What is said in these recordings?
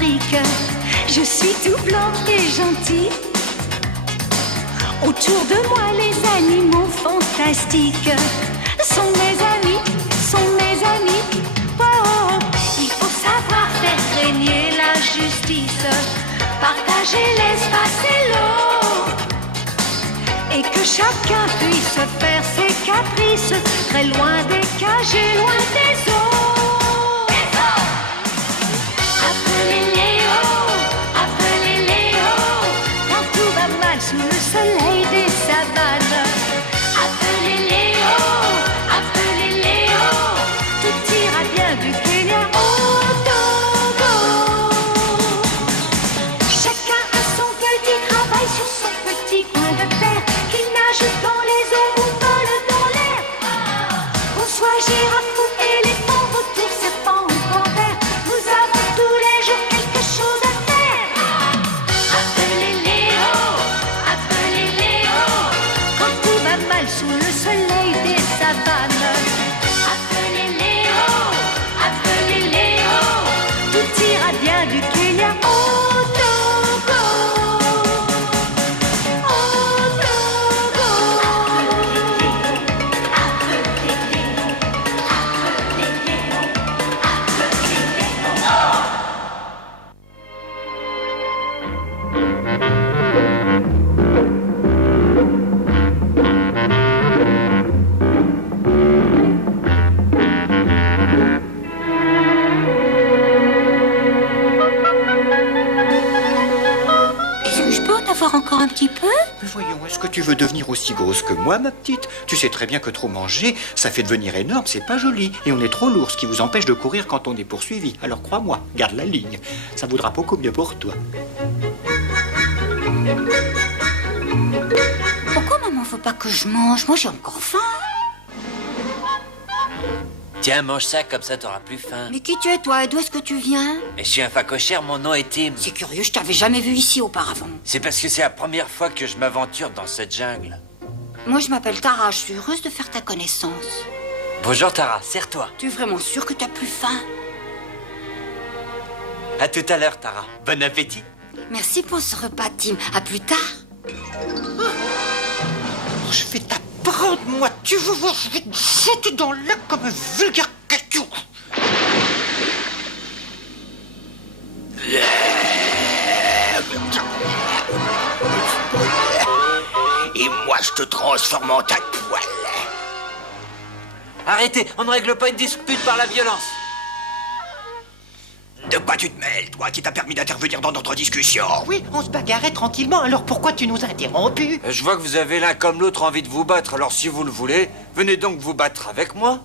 Afrique. Je suis tout blanc et gentil. Autour de moi, les animaux fantastiques sont mes amis, sont mes amis. Oh, oh. Il faut savoir faire régner la justice, partager l'espace et l'eau, et que chacun puisse faire ses caprices, très loin des cages et loin des eaux. Appelez Léo, quand tout va mal sous le soleil des savanes. Appelez Léo, tout ira bien du Kenya au Togo. Chacun a son petit travail sur son petit coin de terre, qu'il nage dans les eaux ou vole dans l'air. Qu'on soit girafe ou éléphant, vautour, serpent ou panthère, nous avons tous les jours quelque chose à faire. Appelez Léo, quand tout va mal sous le soleil des savanes. Appelez Léo, tout ira bien du Kenya au Togo. Au Togo. Est-ce que je peux en avoir encore un petit peu? Mais voyons, est-ce que tu veux devenir aussi grosse que moi, ma petite? Tu sais très bien que trop manger, ça fait devenir énorme, c'est pas joli. Et on est trop lourd, ce qui vous empêche de courir quand on est poursuivi. Alors crois-moi, garde la ligne. Ça vaudra beaucoup mieux pour toi. Pourquoi maman veut pas que je mange? Moi j'ai encore faim. Tiens, mange ça, comme ça t'auras plus faim. Mais qui tu es toi? D'où est-ce que tu viens? Et je suis un facochère, mon nom est Tim. C'est curieux, je t'avais jamais vu ici auparavant. C'est parce que c'est la première fois que je m'aventure dans cette jungle. Moi je m'appelle Tara, je suis heureuse de faire ta connaissance. Bonjour Tara, serre-toi. Tu es vraiment sûre que t'as plus faim? À tout à l'heure, Tara. Bon appétit. Merci pour ce repas, Tim. À plus tard. Je vais t'apprendre, moi, tu veux voir, je vais te jeter dans le lac comme un vulgaire caillou. Et moi, je te transforme en tas de poils. Arrêtez, on ne règle pas une dispute par la violence. De quoi tu te mêles, toi, qui t'a permis d'intervenir dans notre discussion? Oui, on se bagarrait tranquillement, alors pourquoi tu nous as interrompus? Je vois que vous avez l'un comme l'autre envie de vous battre, alors si vous le voulez, venez donc vous battre avec moi.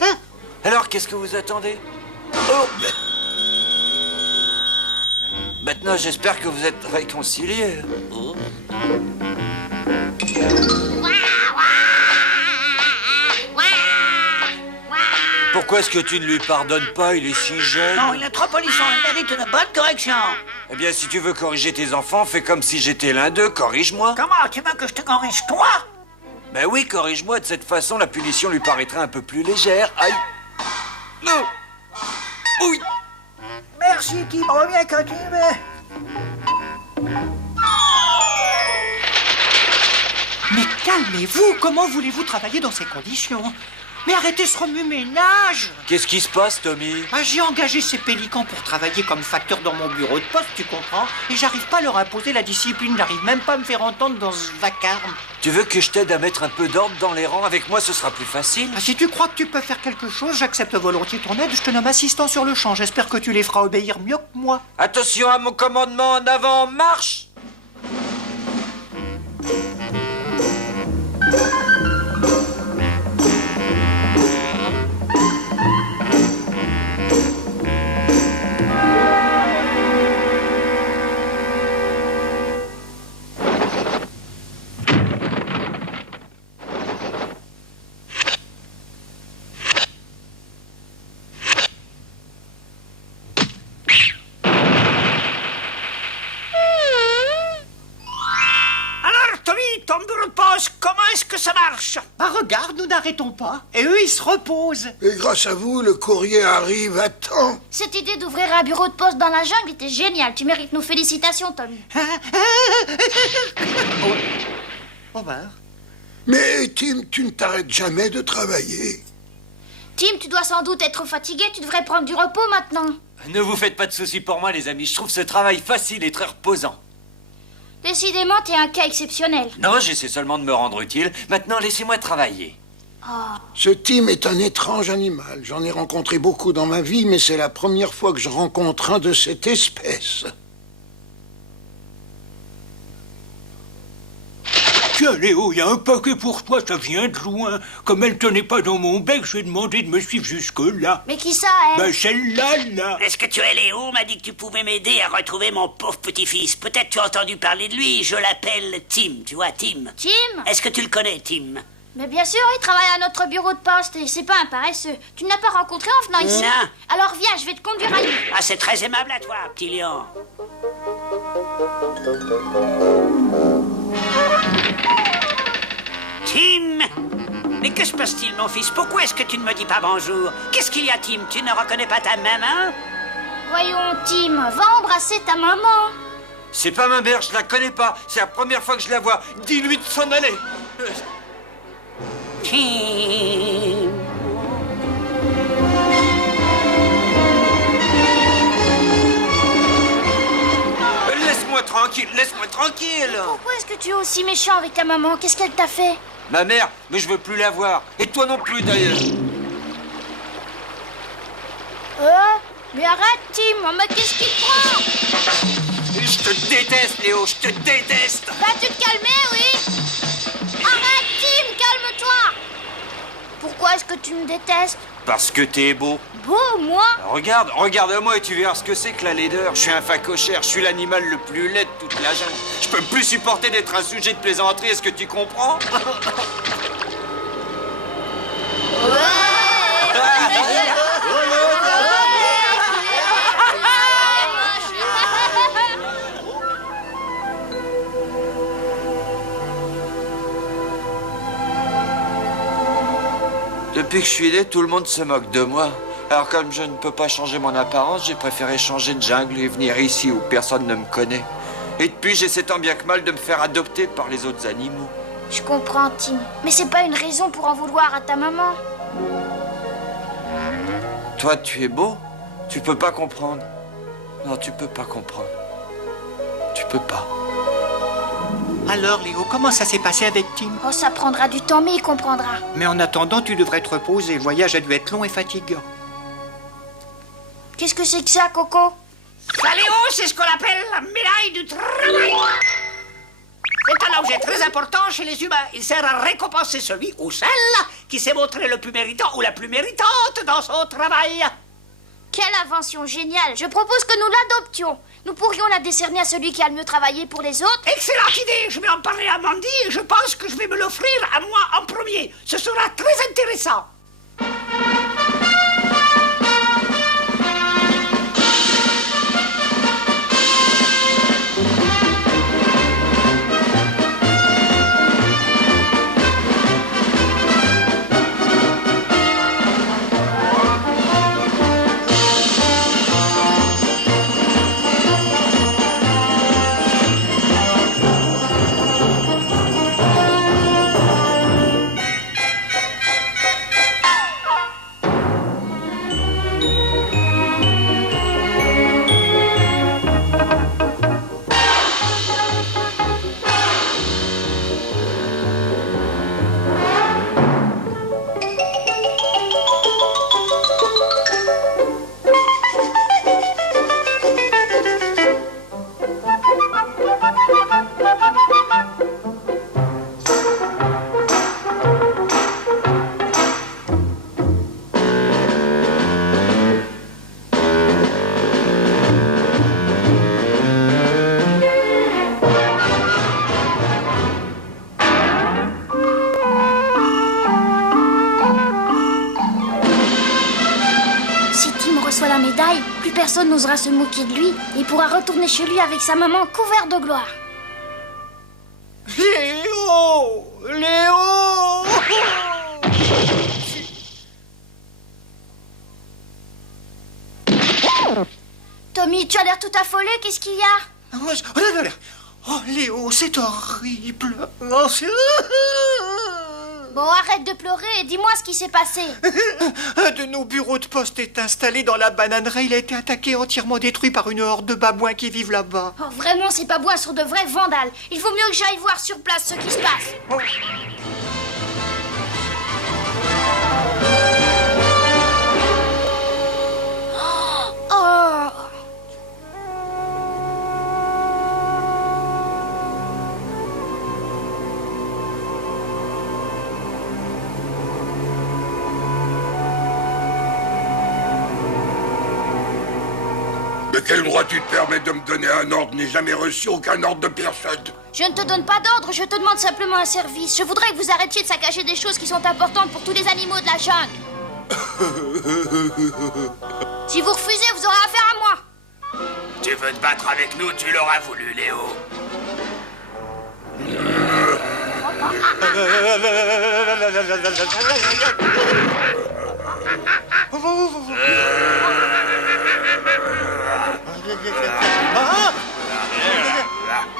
Hein? Alors, qu'est-ce que vous attendez? Oh. Maintenant, j'espère que vous êtes réconciliés. Pourquoi est-ce que tu ne lui pardonnes pas? Il est si jeune. Non, il est trop polisson, il mérite une bonne correction. Eh bien, si tu veux corriger tes enfants, fais comme si j'étais l'un d'eux, corrige-moi. Comment, tu veux que je te corrige, toi? Ben oui, corrige-moi, de cette façon, la punition lui paraîtra un peu plus légère. Aïe. Non. Oui. Merci, Tim, reviens quand tu veux. Mais calmez-vous, comment voulez-vous travailler dans ces conditions? Mais arrêtez ce remue-ménage! Qu'est-ce qui se passe, Tommy? Ah, j'ai engagé ces pélicans pour travailler comme facteur dans mon bureau de poste, tu comprends? Et j'arrive pas à leur imposer la discipline, j'arrive même pas à me faire entendre dans ce vacarme. Tu veux que je t'aide à mettre un peu d'ordre dans les rangs? Avec moi, ce sera plus facile. Ah, si tu crois que tu peux faire quelque chose, j'accepte volontiers ton aide, je te nomme assistant sur le champ. J'espère que tu les feras obéir mieux que moi. Attention à mon commandement, en avant, marche! Alors, Tommy, ton bureau de poste, comment est-ce que ça marche? Bah regarde, nous n'arrêtons pas. Et eux, ils se reposent. Et grâce à vous, le courrier arrive à temps. Cette idée d'ouvrir un bureau de poste dans la jungle était géniale. Tu mérites nos félicitations, Tommy. Omar. Mais Tim, tu ne t'arrêtes jamais de travailler. Tim, tu dois sans doute être fatigué. Tu devrais prendre du repos maintenant. Ne vous faites pas de soucis pour moi, les amis. Je trouve ce travail facile et très reposant. Décidément, t'es un cas exceptionnel. Non, j'essaie seulement de me rendre utile. Maintenant, laissez-moi travailler. Ce Tim est un étrange animal. J'en ai rencontré beaucoup dans ma vie, mais c'est la première fois que je rencontre un de cette espèce. Tiens, Léo, il y a un paquet pour toi, ça vient de loin. Comme elle tenait pas dans mon bec, j'ai demandé de me suivre jusque-là. Mais qui ça, elle? Ben, celle-là, là. Est-ce que tu es Léo? M'a dit que tu pouvais m'aider à retrouver mon pauvre petit-fils. Peut-être tu as entendu parler de lui. Je l'appelle Tim, tu vois, Tim. Tim? Est-ce que tu le connais, Tim? Mais bien sûr, il travaille à notre bureau de poste et c'est pas un paresseux. Tu ne l'as pas rencontré en venant ici? Non. Alors viens, je vais te conduire à lui. Ah, c'est très aimable à toi, petit lion. Tim! Mais que se passe-t-il, mon fils? Pourquoi est-ce que tu ne me dis pas bonjour? Qu'est-ce qu'il y a, Tim? Tu ne reconnais pas ta maman? Voyons, Tim, va embrasser ta maman. C'est pas ma mère, je la connais pas. C'est la première fois que je la vois. Dis-lui de s'en aller. Tim! Laisse-moi tranquille. Pourquoi est-ce que tu es aussi méchant avec ta maman? Qu'est-ce qu'elle t'a fait? Ma mère, mais je veux plus la voir. Et toi non plus, d'ailleurs. Mais arrête, Tim, mais qu'est-ce qui te prend? Je te déteste, Léo, je te déteste. Vas-tu te calmer, oui? Arrête, Tim, calme-toi. Pourquoi est-ce que tu me détestes? Parce que t'es beau. Beau, moi? Regarde-moi et tu verras ce que c'est que la laideur. Je suis un phacochère, je suis l'animal le plus laid de toute la jungle. Je peux plus supporter d'être un sujet de plaisanterie, est-ce que tu comprends? Depuis que je suis né, tout le monde se moque de moi. Alors comme je ne peux pas changer mon apparence, j'ai préféré changer de jungle et venir ici où personne ne me connaît. Et depuis, j'essaie tant bien que mal de me faire adopter par les autres animaux. Je comprends, Tim. Mais c'est pas une raison pour en vouloir à ta maman. Toi, tu es beau? Tu peux pas comprendre. Non, tu peux pas comprendre. Tu peux pas. Alors, Léo, comment ça s'est passé avec Tim? Oh, ça prendra du temps, mais il comprendra. Mais en attendant, tu devrais te reposer. Le voyage a dû être long et fatigant. Qu'est-ce que c'est que ça, Coco? Ça, Léo, c'est ce qu'on appelle la médaille du travail. C'est un objet très important chez les humains. Il sert à récompenser celui ou celle qui s'est montré le plus méritant ou la plus méritante dans son travail. Quelle invention géniale! Je propose que nous l'adoptions. Nous pourrions la décerner à celui qui a le mieux travaillé pour les autres. Excellente idée. Je vais en parler à Mandy et je pense que je vais me l'offrir à moi en premier. Ce sera très intéressant. La médaille, plus personne n'osera se moquer de lui et pourra retourner chez lui avec sa maman couverte de gloire. Léo! Léo! Tommy, tu as l'air tout affolé, qu'est-ce qu'il y a? Oh, Léo, c'est horrible. Oh, c'est... Bon, arrête de pleurer et dis-moi ce qui s'est passé. Un de nos bureaux de poste est installé dans la bananerie. Il a été attaqué, entièrement détruit par une horde de babouins qui vivent là-bas. Oh, vraiment, ces babouins sont de vrais vandales. Il vaut mieux que j'aille voir sur place ce qui se passe. Oh. De quel droit tu te permets de me donner un ordre? Je n'ai jamais reçu aucun ordre de personne. Je ne te donne pas d'ordre, je te demande simplement un service. Je voudrais que vous arrêtiez de saccager des choses qui sont importantes pour tous les animaux de la jungle. Si vous refusez, vous aurez affaire à moi. Tu veux te battre avec nous, tu l'auras voulu, Léo.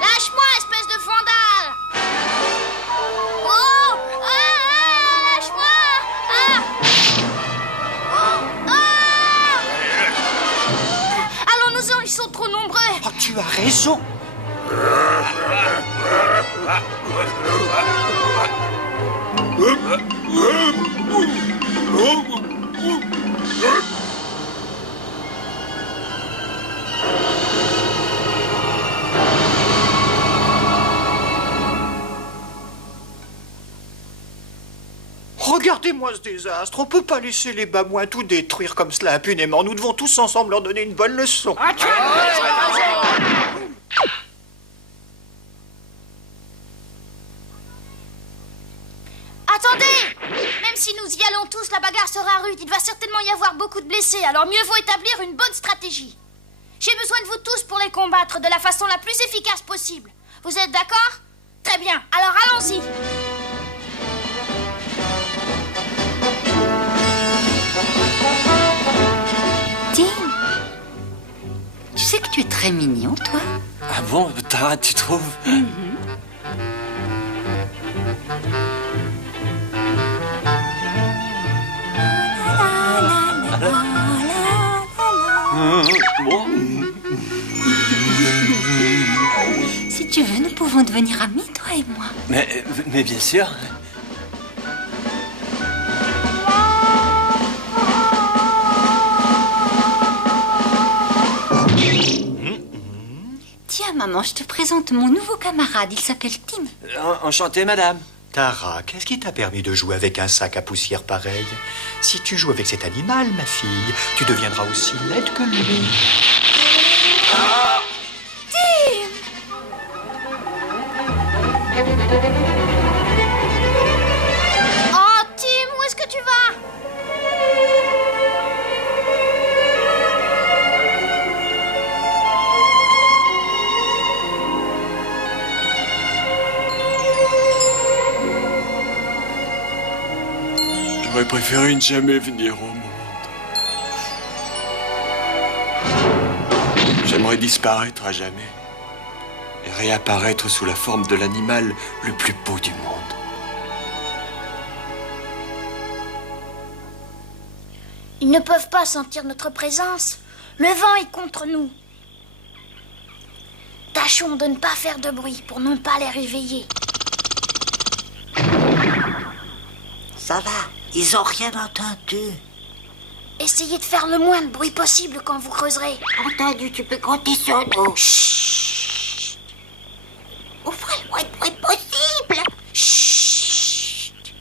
Lâche-moi, espèce de vandale. Oh, lâche-moi. Allons-nous-en, ils sont trop nombreux. Oh, tu as raison. Regardez-moi ce désastre. On peut pas laisser les babouins tout détruire comme cela impunément. Nous devons tous ensemble leur donner une bonne leçon. Attendez! Même si nous y allons tous, la bagarre sera rude. Il va certainement y avoir beaucoup de blessés, alors mieux vaut établir une bonne stratégie. J'ai besoin de vous tous pour les combattre de la façon la plus efficace possible. Vous êtes d'accord? Très bien, alors allons-y. Tim, tu sais que tu es très mignon, toi? Ah bon, Tara, tu trouves? Bon. Si tu veux, nous pouvons devenir amis, toi et moi. Mais bien sûr. Tiens, maman, je te présente mon nouveau camarade. Il s'appelle Tim. Enchanté, madame. Tara, qu'est-ce qui t'a permis de jouer avec un sac à poussière pareil? Si tu joues avec cet animal, ma fille, tu deviendras aussi laide que lui. Oh, Tim, où est-ce que tu vas? J'aurais préféré ne jamais venir au monde. J'aimerais disparaître à jamais et réapparaître sous la forme de l'animal le plus beau du monde. Ils ne peuvent pas sentir notre présence. Le vent est contre nous. Tâchons de ne pas faire de bruit pour ne pas les réveiller. Ça va, ils ont rien entendu. Essayez de faire le moins de bruit possible quand vous creuserez. Entendu, tu peux compter sur nous. Chut. Ouvrez le moins de bruit possible. Chut.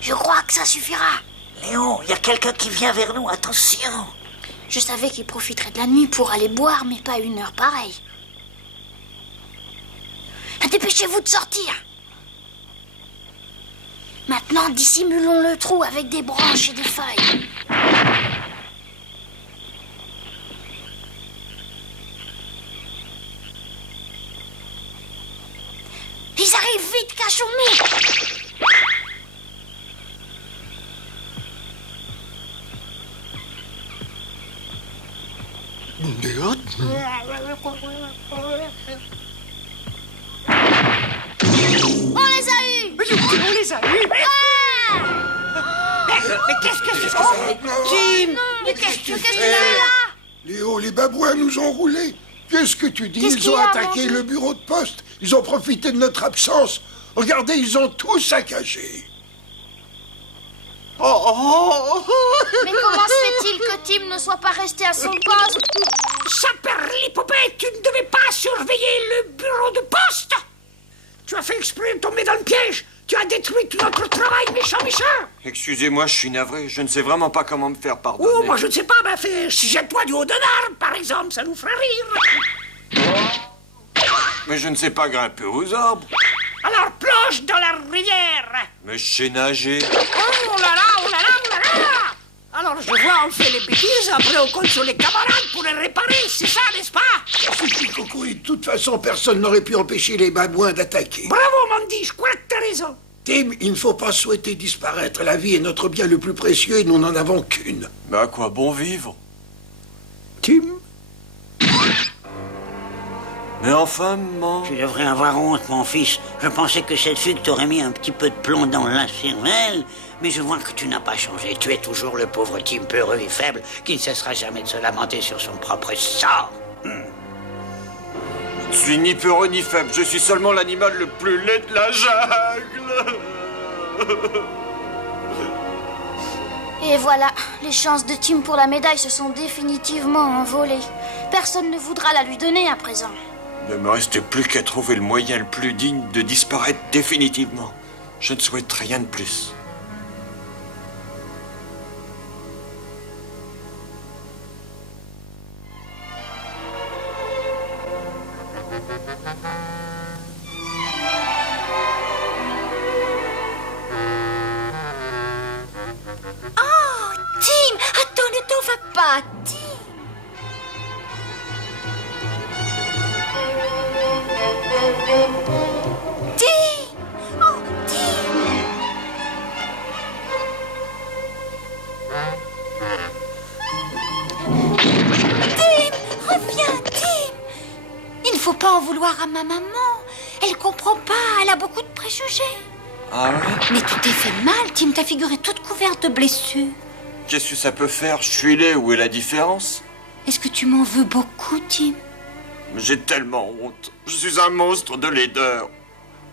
Je crois que ça suffira. Léon, il y a quelqu'un qui vient vers nous, attention. Je savais qu'ils profiteraient de la nuit pour aller boire, mais pas une heure pareille. Dépêchez-vous de sortir. Maintenant, dissimulons le trou avec des branches et des feuilles. On les a eus! On les a eus. Mais qu'est-ce que c'est que ça? Tim, mais qu'est-ce que Qu'est-ce que c'est là? Léo, les babouins nous ont roulés. Qu'est-ce que tu dis? Qu'est-ce Ils qu'il ont y a, attaqué Mandy? le bureau de poste. Ils ont profité de notre absence. Regardez, ils ont tout saccagé. Mais comment se fait-il que Tim ne soit pas resté à son poste? Saperlipopette, tu ne devais pas surveiller le bureau de poste. Tu as fait exprès de tomber dans le piège. Tu as détruit tout notre travail, méchant. Excusez-moi, je suis navré. Je ne sais vraiment pas comment me faire pardonner. Oh, moi je ne sais pas, ben fais, jette-toi du haut d'un arbre, par exemple, ça nous ferait rire. Mais je ne sais pas grimper aux arbres. Alors plonge dans la rivière. Mais je sais nager. Oh là là, oh là là, oh là là. Alors je vois, on fait les bêtises, après on compte sur les camarades pour les réparer, c'est ça, n'est-ce pas? Merci, Coco, et de toute façon, personne n'aurait pu empêcher les babouins d'attaquer. Bravo, Mandy, je crois que t'as raison. Tim, il ne faut pas souhaiter disparaître. La vie est notre bien le plus précieux et nous n'en avons qu'une. Mais à quoi bon vivre? Tim? Mais enfin, maman... Tu devrais avoir honte, mon fils. Je pensais que cette fugue t'aurait mis un petit peu de plomb dans la cervelle, mais je vois que tu n'as pas changé. Tu es toujours le pauvre Tim peureux et faible qui ne cessera jamais de se lamenter sur son propre sort. Je suis ni peureux ni faible. Je suis seulement l'animal le plus laid de la jungle. Et voilà, les chances de Tim pour la médaille se sont définitivement envolées. Personne ne voudra la lui donner à présent. Il ne me restait plus qu'à trouver le moyen le plus digne de disparaître définitivement. Je ne souhaite rien de plus. Tim, attends, ne t'en va pas, Tim. Tim! Oh, Tim! Tim, reviens, Tim! Il ne faut pas en vouloir à ma maman. Elle comprend pas, elle a beaucoup de préjugés. Ah ouais? Mais tu t'es fait mal, Tim, ta figure est toute couverte de blessures. Qu'est-ce que ça peut faire? Je suis laid, où est la différence? Est-ce que tu m'en veux beaucoup, Tim? J'ai tellement honte. Je suis un monstre de laideur.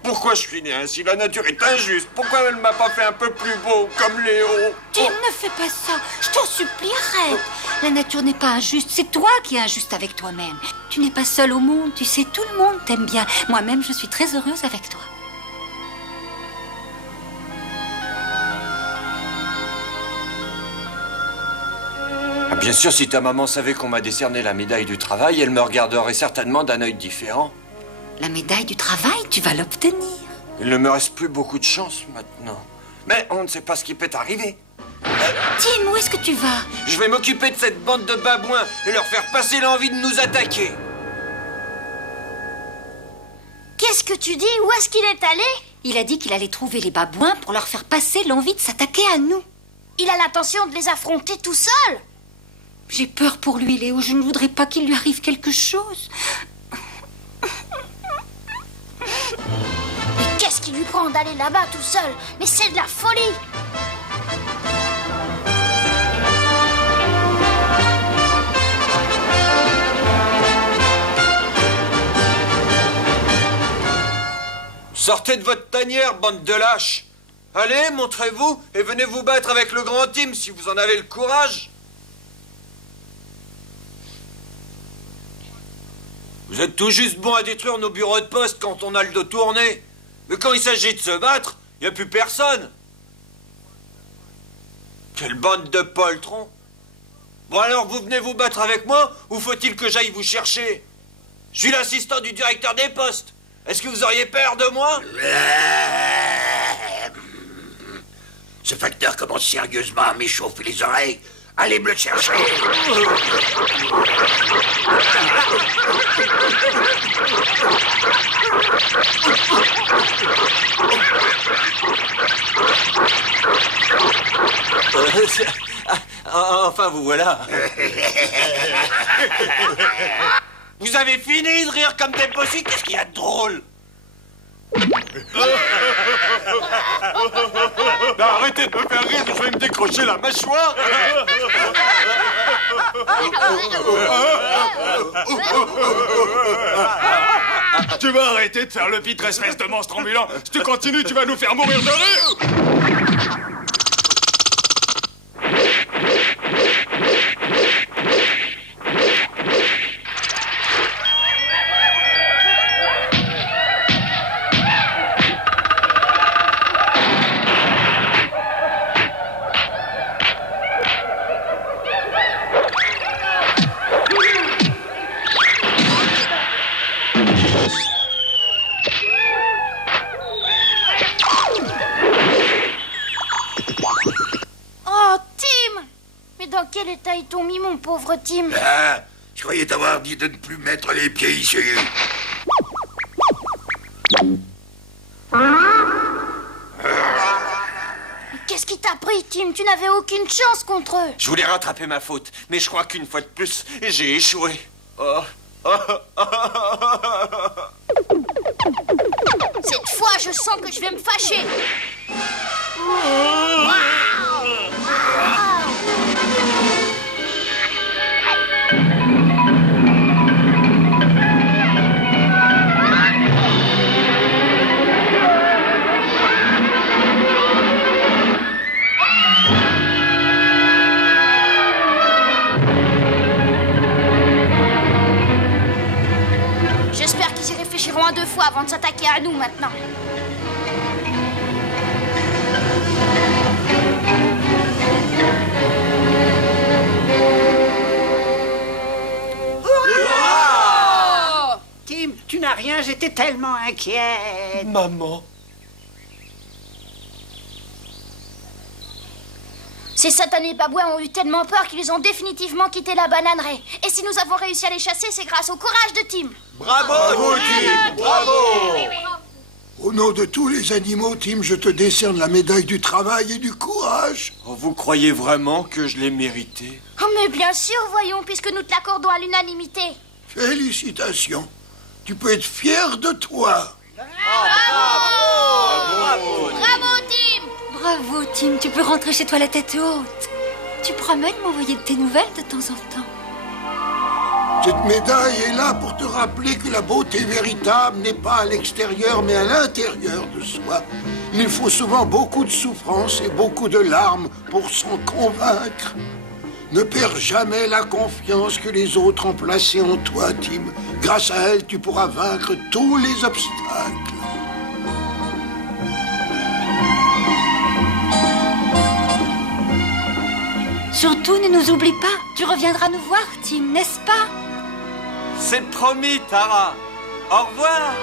Pourquoi je suis né ainsi? La nature est injuste. Pourquoi elle ne m'a pas fait un peu plus beau, comme Léo? Tim, ne fais pas ça. Je t'en supplie, arrête. La nature n'est pas injuste. C'est toi qui es injuste avec toi-même. Tu n'es pas seul au monde. Tu sais, tout le monde t'aime bien. Moi-même, je suis très heureuse avec toi. Ah, bien sûr, si ta maman savait qu'on m'a décerné la médaille du travail, elle me regarderait certainement d'un œil différent. La médaille du travail, tu vas l'obtenir. Il ne me reste plus beaucoup de chance maintenant. Mais on ne sait pas ce qui peut arriver. Tim, où est-ce que tu vas? Je vais m'occuper de cette bande de babouins et leur faire passer l'envie de nous attaquer. Qu'est-ce que tu dis? Où est-ce qu'il est allé? Il a dit qu'il allait trouver les babouins pour leur faire passer l'envie de s'attaquer à nous. Il a l'intention de les affronter tout seul? J'ai peur pour lui, Léo. Je ne voudrais pas qu'il lui arrive quelque chose. Mais qu'est-ce qui lui prend d'aller là-bas tout seul? Mais c'est de la folie! Sortez de votre tanière, bande de lâches. Allez, montrez-vous et venez vous battre avec le grand Tim si vous en avez le courage. Vous êtes tout juste bons à détruire nos bureaux de poste quand on a le dos tourné. Mais quand il s'agit de se battre, il n'y a plus personne. Quelle bande de poltrons. Bon alors, vous venez vous battre avec moi ou faut-il que j'aille vous chercher? Je suis l'assistant du directeur des postes. Est-ce que vous auriez peur de moi? Ce facteur commence sérieusement à m'échauffer les oreilles. Allez me le chercher. Enfin, vous voilà. Vous avez fini de rire comme des bossy? Qu'est-ce qu'il y a de drôle? Arrêtez de me faire rire, je vais me décrocher la mâchoire. Tu vas arrêter de faire le pitre, espèce de monstre ambulant. Si tu continues, tu vas nous faire mourir de rire. quel état ils t'ont mis, mon pauvre Tim? Ah, je croyais t'avoir dit de ne plus mettre les pieds ici. Qu'est-ce qui t'a pris, Tim? Tu n'avais aucune chance contre eux. Je voulais rattraper ma faute, mais je crois qu'une fois de plus, j'ai échoué. Cette fois, je sens que je vais me fâcher. J'espère qu'ils y réfléchiront à deux fois avant de s'attaquer à nous maintenant. Tim, tu n'as rien, j'étais tellement inquiète. Maman. Ces satanés babouins ont eu tellement peur qu'ils ont définitivement quitté la bananeraie. Et si nous avons réussi à les chasser, c'est grâce au courage de Tim. Bravo, Tim! Bravo! Au nom de tous les animaux, Tim, je te décerne la médaille du travail et du courage. Oh, vous croyez vraiment que je l'ai mérité? Oh, mais bien sûr, voyons, puisque nous te l'accordons à l'unanimité. Félicitations. Tu peux être fier de toi. Bravo, Tim! Bravo, Tim, tu peux rentrer chez toi la tête haute. Tu promets de m'envoyer de tes nouvelles de temps en temps? Cette médaille est là pour te rappeler que la beauté véritable n'est pas à l'extérieur, mais à l'intérieur de soi. Il faut souvent beaucoup de souffrance et beaucoup de larmes pour s'en convaincre. Ne perds jamais la confiance que les autres ont placée en toi, Tim. Grâce à elle, tu pourras vaincre tous les obstacles. Surtout, ne nous oublie pas. Tu reviendras nous voir, Tim, n'est-ce pas? C'est promis, Tara. Au revoir.